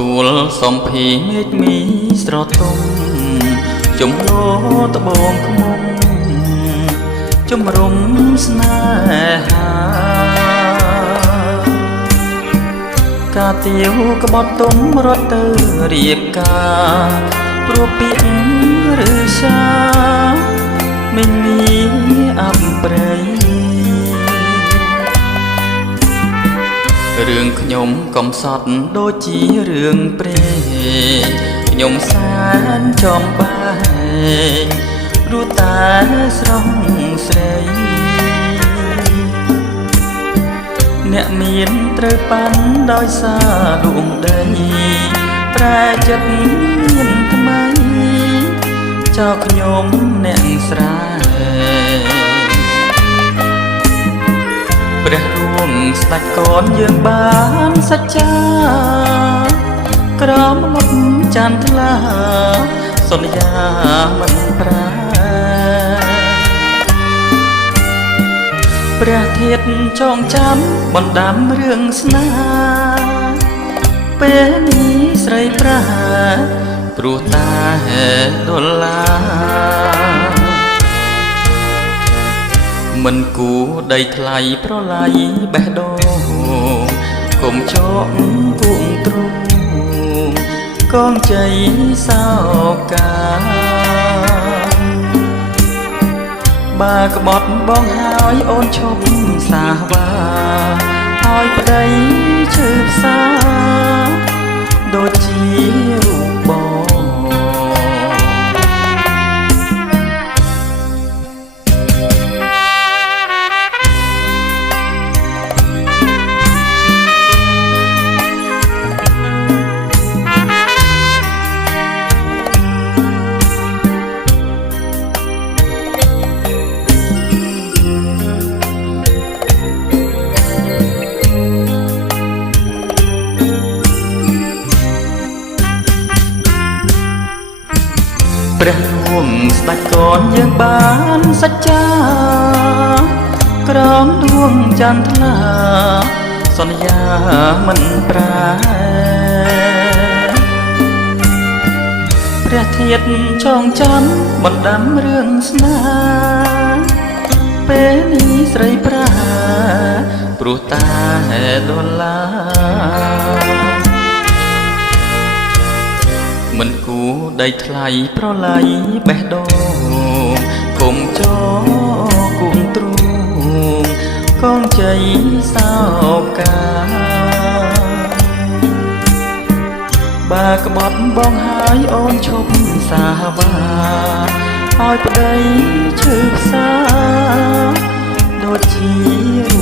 ទួលសំភីមេឃមីស្រទុំជំលោតបងខ្មុំជំរុំស្នេហាកាទៀវក្បត់ទុំរត់ទៅរៀបការព្រោះពាក្យឬសាមិនមានអប្រ័យរឿងខ្ញុំកំសត់ដូចជារឿងព្រេងខ្ញុំសានចំបាយព្រោះតែស្រស់ស្រីអ្នកមានត្រូវប៉ាន់ដោយសារដួងដីប្រែចិត្តមានថ្មីចោលខ្ញុំអ្នកស្រែព្រះរួងស្ដេចកូនយើងបានសច្ចាក្រមលប់ចន្ទឡាសន្យាមិនប្រែព្រះធាតុចងចាំបណ្ដាំរឿងស្នេហាពេលនេះស្រីប្រាព្រោះតាដុល្លារមិនគួរដីថ្លៃប្រឡ័យបេះដូងកុំចកគួងទ្រូងកងជ័យសោកាបើក្បត់បងហើយអូនឈប់សាវ៉ាហើយប្តីឈឺផ្សាដូចជារូបបងព្រះរួងស្ដេចកូនយើងបានសច្ចាក្រមដួងចន្ទឡាសន្យាមិនប្រែព្រះធាតុចងចាំបណ្ដាំរឿងស្នេហាពេលនេះស្រីប្រាព្រោះតាដុល្លារមិនគួរដីថ្លៃប្រឡ័យបេះដូងកុំចោគួងទ្រូងកងជ័យសោកាបើក្បត់បងហើយអូនឈប់សាវ៉ាហើយប្តីឈឺផ្សាដូចជា